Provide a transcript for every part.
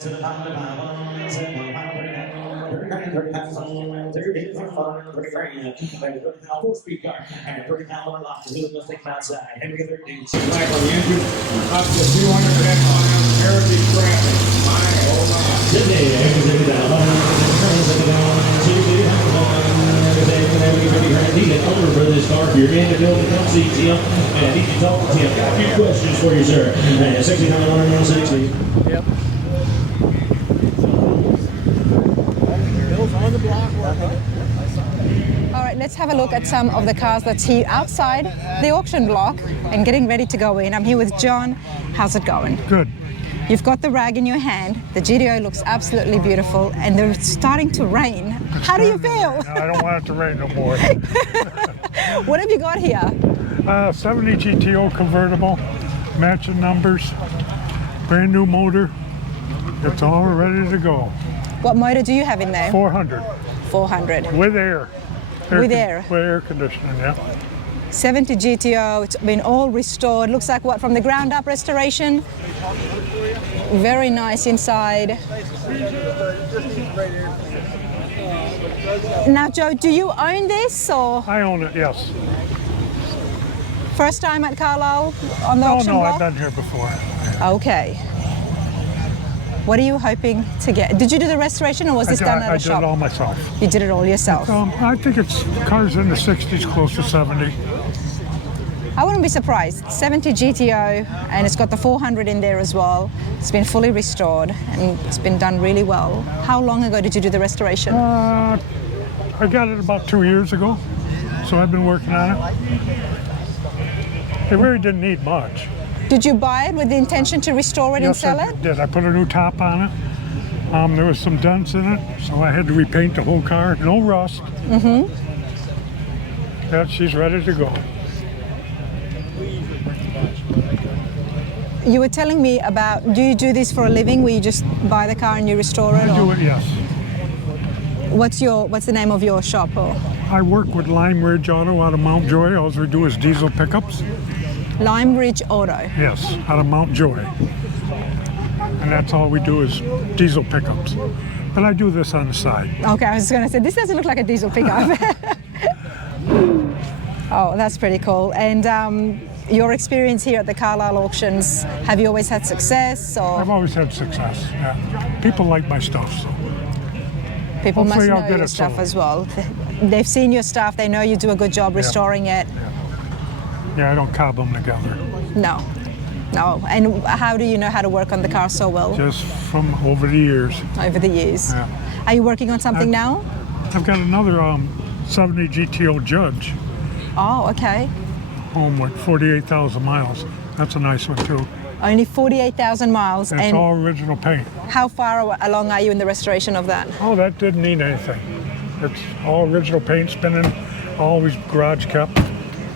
You're in the building, come see Tim, and he can talk to Tim. Got a few questions for you, sir. 6960. Yep. Bill's on the block. All right, let's have a look at some of the cars that's here outside the auction block and getting ready to go in. I'm here with John. How's it going? Good. You've got the rag in your hand. The GTO looks absolutely beautiful, and they're starting to rain. How do you feel? I don't want it to rain no more. What have you got here? 70 GTO convertible, matching numbers, brand new motor. It's all ready to go. What motor do you have in there? 400. 400. With air. With air? With air conditioning, yeah. 70 GTO, it's been all restored. Looks like what, from the ground up restoration? Very nice inside. Now, Joe, do you own this or? I own it, yes. First time at Carlisle on the auction No, block? I've been here before. Okay. What are you hoping to get? Did you do the restoration or was this done at a shop? I did it all myself. You did it all yourself? I think it's cars in the 60s, close to 70. I wouldn't be surprised. 70 GTO, and it's got the 400 in there as well. It's been fully restored and it's been done really well. How long ago did you do the restoration? I got it about 2 years ago, so I've been working on it. It really didn't need much. Did you buy it with the intention to restore it and sell it? Yes, I did. I put a new top on it. There was some dents in it, so I had to repaint the whole car. No rust. Mm-hmm. Yeah, she's ready to go. You were telling me about, do you do this for a living where you just buy the car and you restore it? I do it, yes. What's the name of your shop? Or? I work with Lime Ridge Auto out of Mount Joy. All we do is diesel pickups. Lime Ridge Auto? Yes, out of Mount Joy. And that's all we do is diesel pickups. But I do this on the side. Okay, I was going to say, this doesn't look like a diesel pickup. Oh, that's pretty cool. And your experience here at the Carlisle auctions, have you always had success? Or? I've always had success, yeah. People like my stuff, so. People must Hopefully know I'll get your it stuff sold. as well. They've seen your stuff, they know you do a good job restoring it. Yeah, I don't cob them together. No. No. And how do you know how to work on the car so well? Just from over the years. Over the years. Yeah. Are you working on something now? I've got another 70 GTO Judge Oh, okay. home with 48,000 miles. That's a nice one too. Only 48,000 miles. And it's all original paint. How far along are you in the restoration of that? Oh, that didn't need anything. It's all original paint, spinning, always garage kept.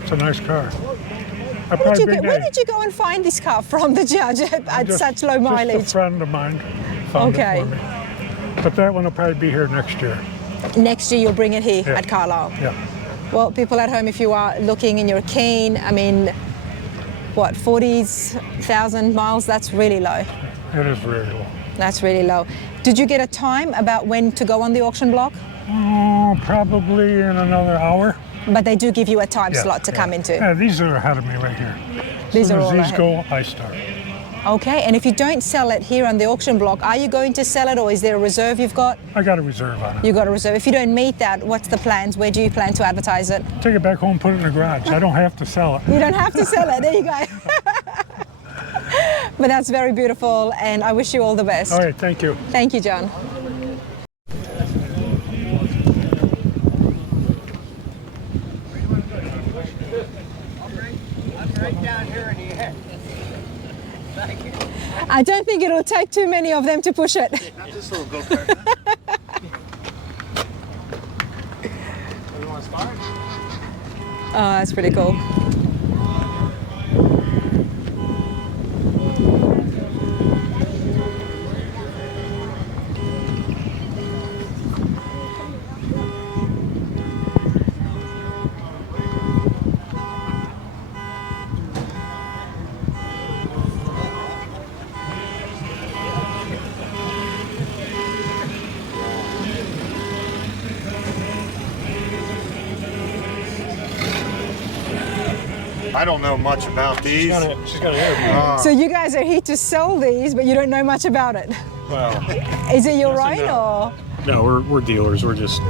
It's a nice car. Where did you go and find this car from, the Judge, at such low mileage? Just a friend of mine found it for me. But that one will probably be here next year. Next year you'll bring it here at Carlisle? Yeah. Well, people at home, if you are looking and you're keen, I mean, what, 40,000 miles, that's really low. It is really low. That's really low. Did you get a time about when to go on the auction block? Oh, probably in another hour. But they do give you a time slot to come into? Yeah, these are ahead of me right here. These are all ahead. As these go, ahead. I start. Okay, and if you don't sell it here on the auction block, are you going to sell it or is there a reserve you've got? I got a reserve on it. You got a reserve. If you don't meet that, what's the plans? Where do you plan to advertise it? Take it back home, put it in the garage. I don't have to sell it. You don't have to sell it. There you go. But that's very beautiful, and I wish you all the best. All right, thank you. Thank you, John. I don't think it'll take too many of them to push it. Just a little go-kart. You want to start? Oh, that's pretty cool. I don't know much about these. She's got an interview. So you guys are here to sell these, but you don't know much about it. Well, Is it your Yes and own no. or? no, we're dealers. We're just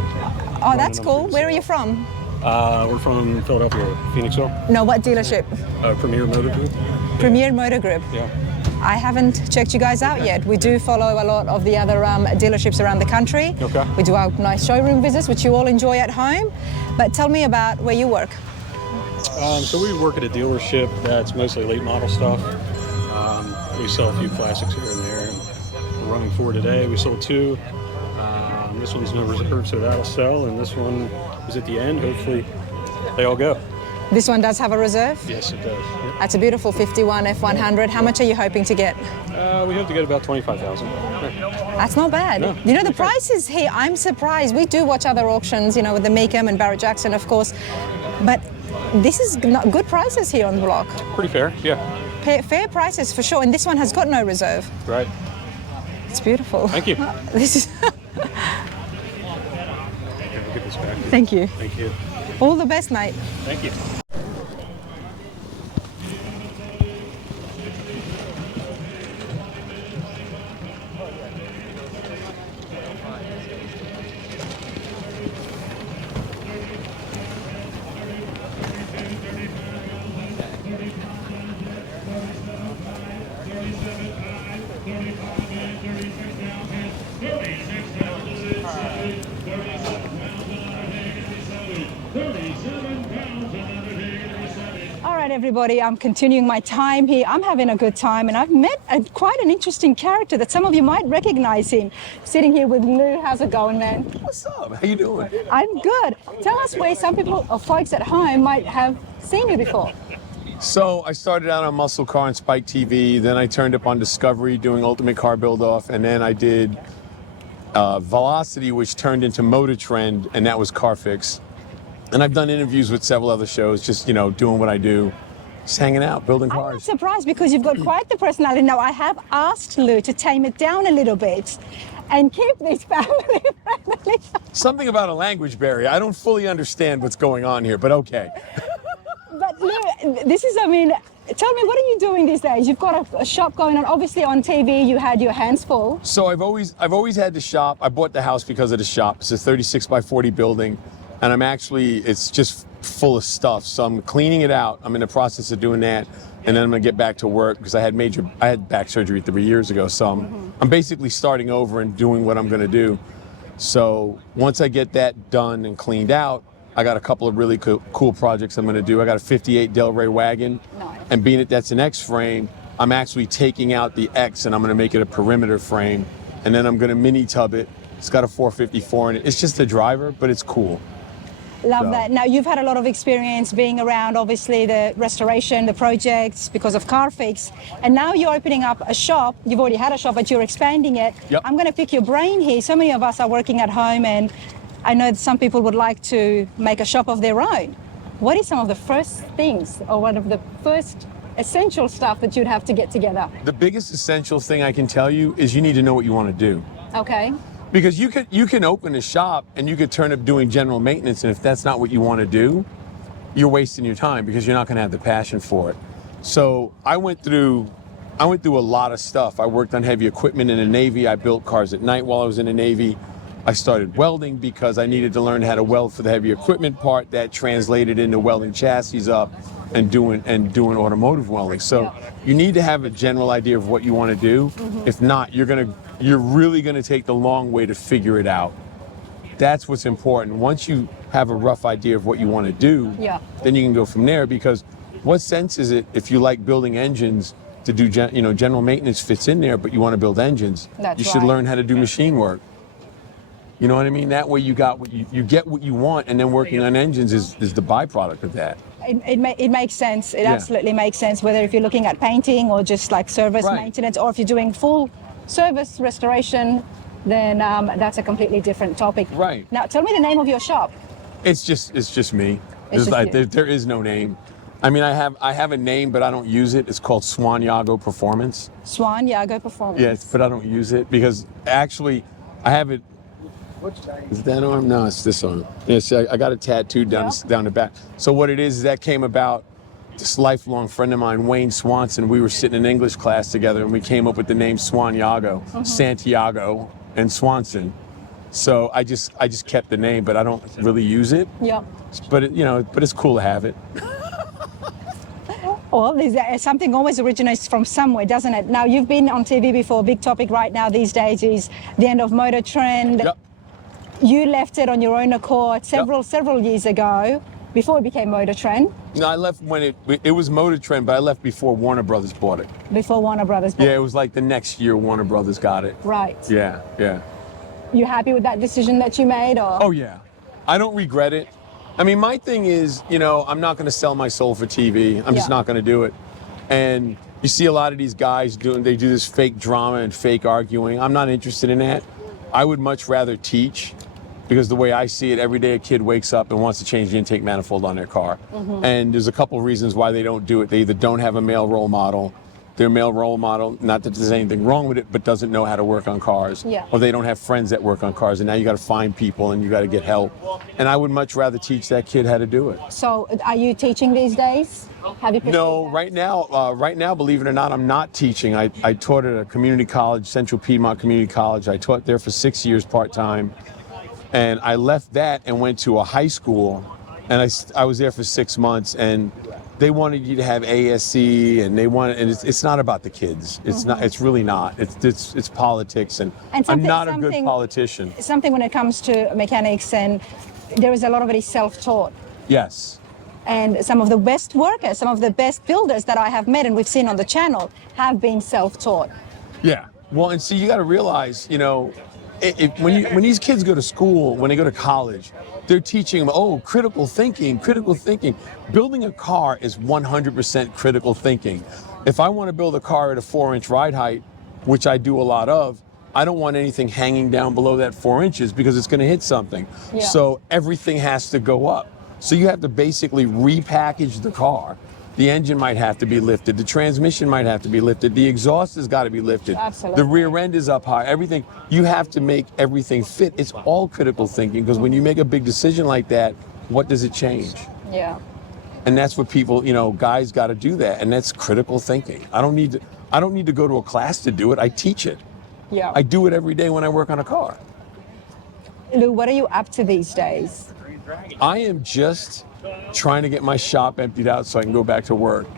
Oh, that's them cool. things. Where are you from? we're from Philadelphia, Phoenixville. No, what dealership? Premier Motor Group. Premier Motor Group. Yeah. I haven't checked you guys out yet. We do follow a lot of the other dealerships around the country. Okay. We do our nice showroom visits, which you all enjoy at home. But tell me about where you work. So we work at a dealership that's mostly late model stuff. We sell a few classics here and there. We're running 4 today. We sold 2. This one's no reserve, so that'll sell. And this one is at the end. Hopefully, they all go. This one does have a reserve. Yes, it does. Yep. That's a beautiful 51 F100. How much are you hoping to get? We hope to get about 25,000. That's not bad. No, You know, the prices here, I'm surprised. We do watch other auctions, you know, with the Meekum and Barrett Jackson, of course. But this is not good prices here on the block. Pretty fair, yeah. Fair prices for sure. And this one has got no reserve. Right. It's beautiful. Thank you. This is. Okay, we'll get this back. Thank you. Thank you. All the best, mate. Thank you. All right, everybody, I'm continuing my time here. I'm having a good time, and I've met quite an interesting character that some of you might recognize him. Sitting here with Lou. How's it going, man? What's up? How you doing? I'm good. Tell us where some people or folks at home might have seen you before. So I started out on Muscle Car and Spike TV, then I turned up on Discovery doing Ultimate Car Build-Off, and then I did Velocity, which turned into Motor Trend, and that was Carfix. And I've done interviews with several other shows, just, you know, doing what I do, just hanging out, building I'm not cars. surprised because you've got quite the personality. Now, I have asked Lou to tame it down a little bit and keep this family friendly. Something about a language barrier. I don't fully understand what's going on here, but okay. But Lou, this is, I mean, tell me, what are you doing these days? You've got a shop going on. Obviously, on TV, you had your hands full. So I've always had the shop. I bought the house because of the shop. It's a 36 by 40 building, and it's just full of stuff. So I'm cleaning it out. I'm in the process of doing that, and then I'm gonna get back to work because I had back surgery 3 years ago. So I'm basically starting over and doing what I'm gonna do. So once I get that done and cleaned out, I got a couple of really cool projects I'm gonna do. I got a 58 Del Rey wagon, and being that that's an X frame, I'm actually taking out the X and I'm gonna make it a perimeter frame, and then I'm gonna mini tub it. It's got a 454 in it. It's just a driver, but it's cool. Love So- that. Now, you've had a lot of experience being around, obviously, the restoration, the projects, because of Carfix. And now you're opening up a shop. You've already had a shop, but you're expanding it. Yep. I'm going to pick your brain here. So many of us are working at home, and I know that some people would like to make a shop of their own. What is some of the first things, or one of the first essential stuff that you'd have to get together? The biggest essential thing I can tell you is you need to know what you want to do. Okay. Because you can open a shop and you could turn up doing general maintenance, and if that's not what you want to do, you're wasting your time because you're not going to have the passion for it. So I went through a lot of stuff. I worked on heavy equipment in the Navy. I built cars at night while I was in the Navy. I started welding because I needed to learn how to weld for the heavy equipment part. That translated into welding chassis up and doing automotive welding. So you need to have a general idea of what you want to do. If not, you're really going to take the long way to figure it out. That's what's important. Once you have a rough idea of what you want to do, then you can go from there, because what sense is it if you like building engines to do general maintenance fits in there, but you want to build engines? That's you should right. learn how to do machine work. You know what I mean? That way you get what you want, and then working on engines is the byproduct of that. It makes sense. It absolutely makes sense, whether if you're looking at painting or just like service maintenance, or if you're doing full service restoration, then that's a completely different topic. Right. Now, tell me the name of your shop. It's just me. It's just you. There is no name. I mean, I have a name, but I don't use it. It's called Swan Yago Performance. Swan Yago Performance. Yes, but I don't use it because actually I have it. Is it that arm? No, it's this arm. Yeah, see, I got it tattooed down the back. So what it is that came about this lifelong friend of mine, Wayne Swanson. We were sitting in English class together, and we came up with the name Swanyago, Santiago, and Swanson. So I just kept the name, but I don't really use it. Yeah. But but it's cool to have it. Well, something always originates from somewhere, doesn't it? Now, you've been on TV before. A big topic right now these days is the end of Motor Trend. Yep. You left it on your own accord several years ago, before it became Motor Trend. No, I left when it was Motor Trend, but I left before Warner Brothers bought it. Before Warner Brothers bought Yeah, it was like the next year Warner Brothers got it. Right. Yeah. You happy with that decision that you made, or? Oh yeah, I don't regret it. I mean, my thing is, I'm not going to sell my soul for TV. I'm just not going to do it. And you see a lot of these guys they do this fake drama and fake arguing. I'm not interested in that. I would much rather teach, because the way I see it, every day a kid wakes up and wants to change the intake manifold on their car. And there's a couple of reasons why they don't do it. They either don't have a male role model. Their male role model, not that there's anything wrong with it, but doesn't know how to work on cars. Yeah. Or they don't have friends that work on cars, and now you got to find people and you got to get help. And I would much rather teach that kid how to do it. So, are you teaching these days? Have you? No, right now, believe it or not, I'm not teaching. I taught at a community college, Central Piedmont Community College. I taught there for 6 years part-time. And I left that and went to a high school, and I was there for 6 months, and they wanted you to have ASC, and it's not about the kids. It's not. It's really not. It's politics, and I'm not a good politician. Something when it comes to mechanics, and there is a lot of it is self-taught. Yes. And some of the best workers, some of the best builders that I have met and we've seen on the channel have been self-taught. Yeah. Well, and see, you got to realize, when these kids go to school, when they go to college, they're teaching them, critical thinking. Building a car is 100% critical thinking. If I want to build a car at a 4-inch ride height, which I do a lot of, I don't want anything hanging down below that 4 inches because it's going to hit something. Yeah. So everything has to go up. So you have to basically repackage the car. The engine might have to be lifted. The transmission might have to be lifted. The exhaust has got to be lifted. Absolutely. The rear end is up high. Everything. You have to make everything fit. It's all critical thinking, because when you make a big decision like that, what does it change? Yeah. And that's what people, guys got to do that. And that's critical thinking. I don't need to go to a class to do it. I teach it. Yeah. I do it every day when I work on a car. Lou, what are you up to these days? I am just trying to get my shop emptied out so I can go back to work.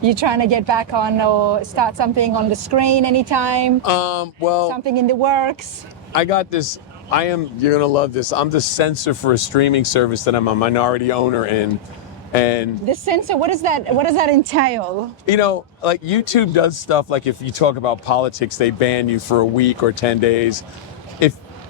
You trying to get back on or start something on the screen anytime? Well, Something in the works? I got this. You're gonna love this. I'm the censor for a streaming service that I'm a minority owner in. And The censor, what does that entail? like YouTube does stuff like if you talk about politics, they ban you for a week or 10 days.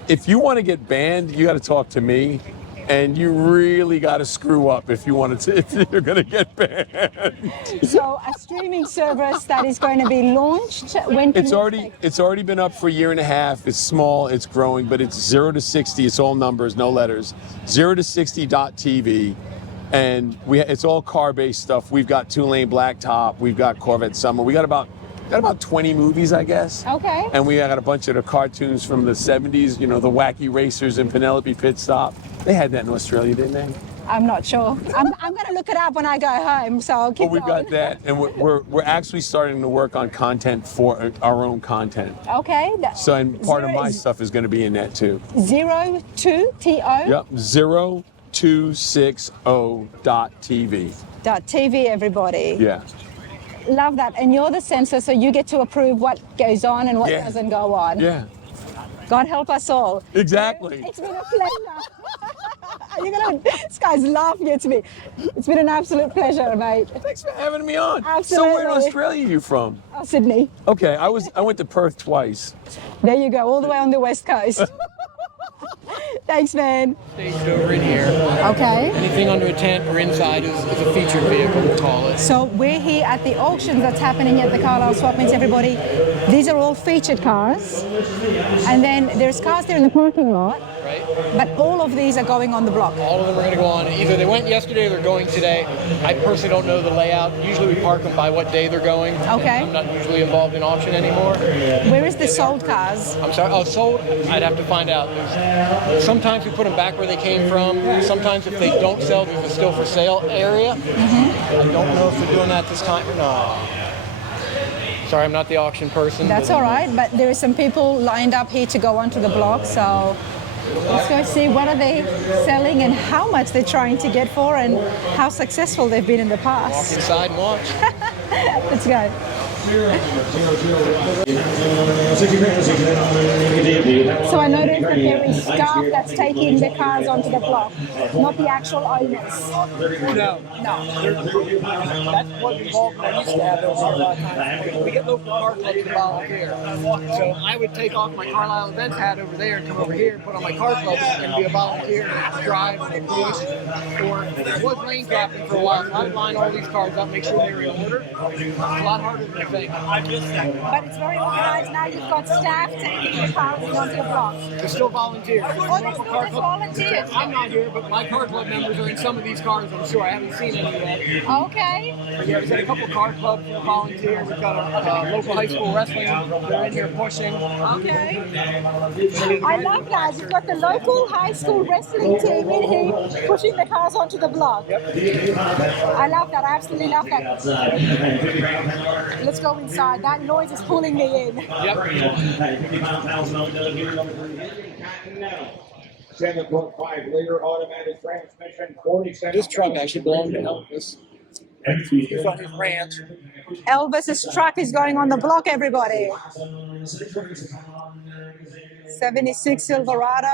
If you want to get banned, you got to talk to me. And you really got to screw up if you're going to get banned. So a streaming service that is going to be launched, when can It's already been up for a year and a half. It's small, it's growing, but it's 0 to 60. It's all numbers, no letters. 0 to 60.tv. And it's all car-based stuff. We've got 2-lane blacktop. We've got Corvette Summer. We got about 20 movies, I guess. Okay. And we got a bunch of the cartoons from the 70s, the Wacky Racers and Penelope Pit Stop. They had that in Australia, didn't they? I'm not sure. I'm going to look it up when I go home, so I'll keep But we've going. got that, and we're actually starting to work on content for our own content. Okay. So, and part of my stuff is going to be in that too. 02TO? Yep, 0260.tv. .tv, everybody. Yeah. Love that. And you're the censor, so you get to approve what goes on and what doesn't go on. Yeah. God help us all. Exactly. It's been a pleasure. This guy's laughing at me. It's been an absolute pleasure, mate. Thanks for having me on. Absolutely. So where in Australia are you from? Oh, Sydney. Okay, I went to Perth twice. There you go, all the way on the west coast. Thanks, man. Staged over in here. Okay. Anything under a tent or inside is a featured vehicle, we'll call it. So we're here at the auctions that's happening at the Carlisle Swap Meets, everybody. These are all featured cars. And then there's cars there in the parking lot. Right. But all of these are going on the block. All of them are going to go on. Either they went yesterday or they're going today. I personally don't know the layout. Usually we park them by what day they're going. Okay. I'm not usually involved in auction anymore. Where is the sold cars? I'm sorry. Oh, sold? I'd have to find out. Sometimes we put them back where they came from. Sometimes if they don't sell, there's a still for sale area. I don't know if they're doing that this time or not. Sorry, I'm not the auction person. That's all right, but there are some people lined up here to go onto the block, so let's go see what are they selling and how much they're trying to get for and how successful they've been in the Walk past. inside and watch. Let's go. So I noticed that there is staff that's taking the cars onto the block, not the actual owners. No. No. That's what involvement I used to have over a lot of times. We get local car clubs to volunteer. So I would take off my Carlisle events hat over there and come over here and put on my car clubs and be a volunteer and drive and police. Or I was lane captain for a while, so I would line all these cars up, make sure they were in order. It's a lot harder than I think. But it's very organized now. You've got staff taking the cars onto the block. They're still volunteers. Oh, there's volunteers. I'm not here, but my car club members are in some of these cars, I'm sure. I haven't seen any yet. Okay. But yeah, we've got a couple car clubs that volunteer. We've got a local high school wrestling. They're in here pushing. Okay. I love that. You've got the local high school wrestling team in here pushing the cars onto the block. I love that. I absolutely love that. Let's go inside. That noise is pulling me in. Yep. 7.5-liter automatic transmission, 47. This truck actually belonged to Elvis. He's on his ranch. Elvis's truck is going on the block, everybody. 76 Silverado.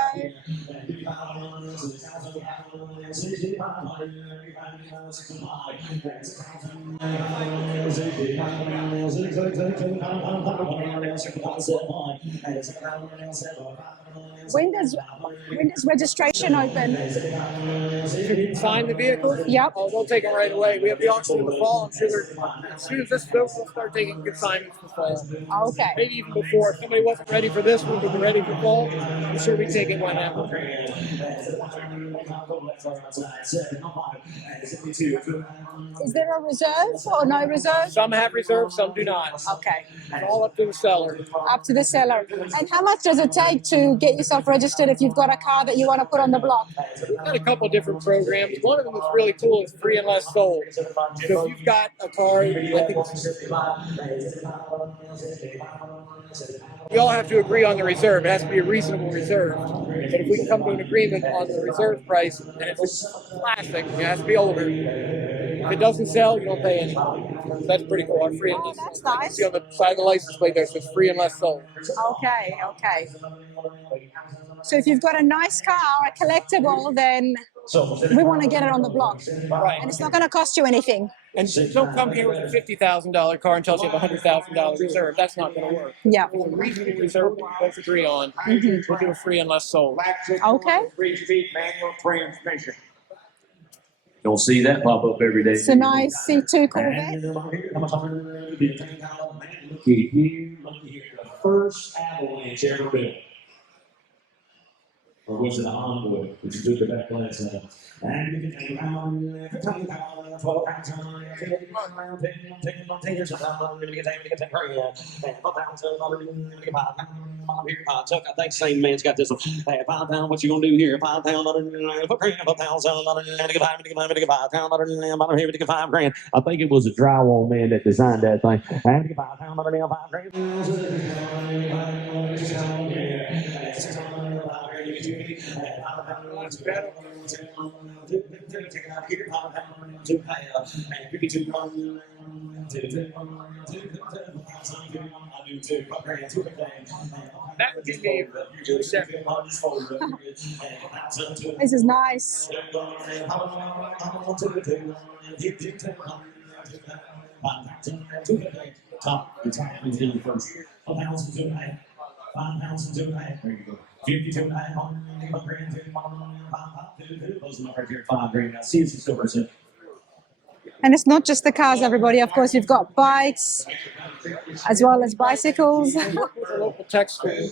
When does registration open? You can find the vehicle? Yep. Oh, they'll take them right away. We have the auction in the fall. I'm sure as soon as this is over, we'll start taking consignments for fall. Okay. Maybe even before. If somebody wasn't ready for this one, but they're ready for fall, I'm sure we take it whenever. Is there a reserve or no reserve? Some have reserves, some do not. Okay. It's all up to the seller. Up to the seller. And how much does it take to get yourself registered if you've got a car that you want to put on the block? We've got a couple different programs. One of them that's really cool is free and less sold. So if you've got a car, I think we all have to agree on the reserve. It has to be a reasonable reserve. But if we can come to an agreement on the reserve price, and it's plastic, it has to be older. If it doesn't sell, you don't pay anything. So that's pretty cool. Our free and less. That's nice. See on the side of the license plate there, it says free and less sold. Okay, okay. So if you've got a nice car, a collectible, then we want to get it on the block. Right. And it's not going to cost you anything. And don't come here with a $50,000 car and tell us you have a $100,000 reserve. That's not going to work. Yeah. It's a reasonable reserve we both agree on. We'll do a free and less sold. Okay. 3-speed manual transmission. Don't see that pop up every day. It's a nice C2 Corvette. Look here. The first avalanche ever built. Or was it an envoy, which is the back last time? And you can take around, I think same man's got this one. Hey, £5, what you gonna do here? £5, $5,000, I think it was a drywall man that designed that thing. That would give me This is nice. And it's not just the cars, everybody. Of course, you've got bikes as well as bicycles. With the local tech school,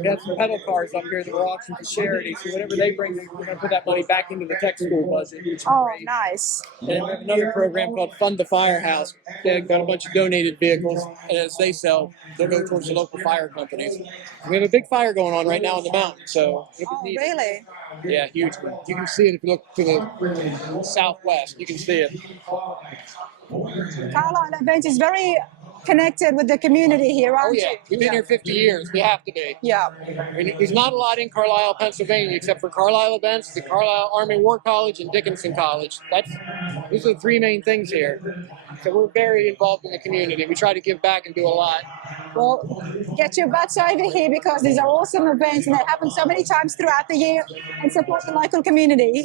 we have some pedal cars up here that we're auctioning for charity. So whatever they bring, we're going to put that money back into the tech school budget. Which is Oh, great. nice. And we have another program called Fund the Firehouse. They've got a bunch of donated vehicles, and as they sell, they'll go towards the local fire companies. We have a big fire going on right now in the mountain, so it'll Oh, be neat. really? Yeah, huge one. You can see it if you look to the southwest. You can see it. Carlisle Event is very connected with the community here, Oh aren't yeah, you? we've been here 50 years. We have to be. Yeah. I mean, there's not a lot in Carlisle, Pennsylvania, except for Carlisle Events, the Carlisle Army War College, and Dickinson College. These are the three main things here. So we're very involved in the community. We try to give back and do a lot. Well, get your butts over here because these are awesome events and they happen so many times throughout the year, and support the local community.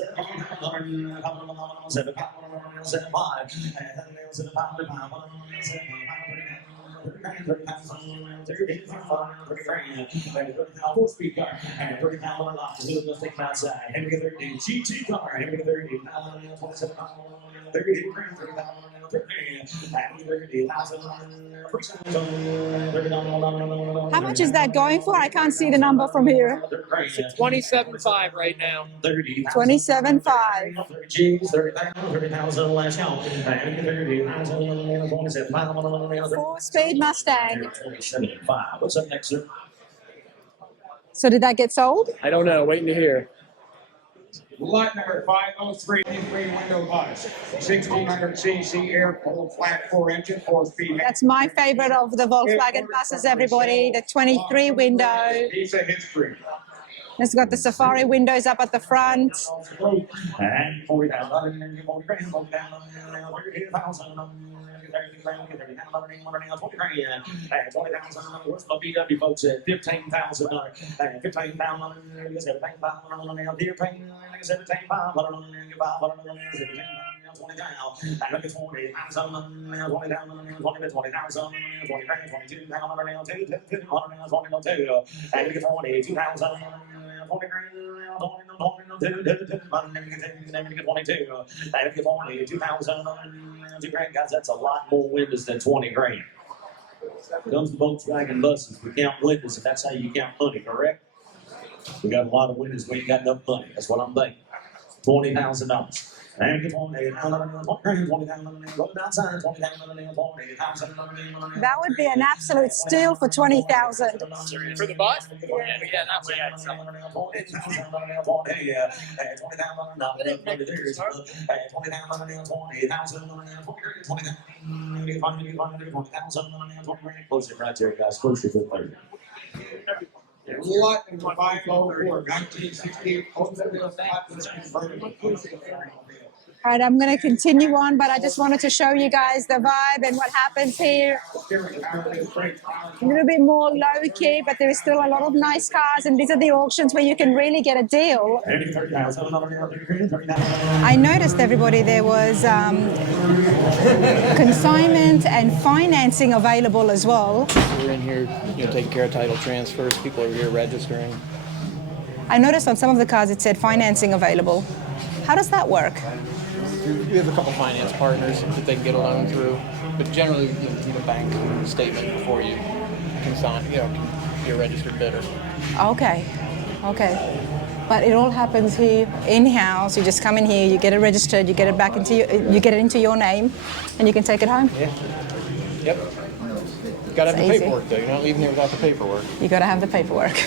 How much is that going for? I can't see the number from here. It's 27.5 right now. 27.5. 4-speed Mustang. What's up next, sir? So did that get sold? I don't know. Waiting to hear. Lot number 503, window bus, 1600cc air-cooled flat 4-engine, 4-speed. That's my favorite of the Volkswagen buses, everybody. The 23 window. Piece of history. It's got the safari windows up at the front. And 40,000. What's the BW folks at 15,000? 2,000. Guys, that's a lot more windows than 20 grand. Comes to Volkswagen buses, we count windows, and that's how you count money, correct? We got a lot of windows, we ain't got enough money. That's what I'm thinking. $20,000. That would be an absolute steal for 20,000. For the bus? Yeah, that way I'd sell Close it right there, guys. Close it for 30. Lot number 504, 1968 Oldsmobile All right, I'm going to continue on, but I just wanted to show you guys the vibe and what happens here. A little bit more low-key, but there is still a lot of nice cars, and these are the auctions where you can really get a deal. I noticed, everybody, there was consignment and financing available as well. We're in here, taking care of title transfers. People over here registering. I noticed on some of the cars it said financing available. How does that work? We have a couple finance partners that they can get a loan through, but generally you need a bank statement before you can sign. You're a registered bidder. Okay. But it all happens here in-house. You just come in here, you get it registered, you get it back you get it into your name, and you can take it home. Yeah. Yep. You gotta have the It's easy. paperwork though. You're not leaving here without the paperwork. You got to have the paperwork.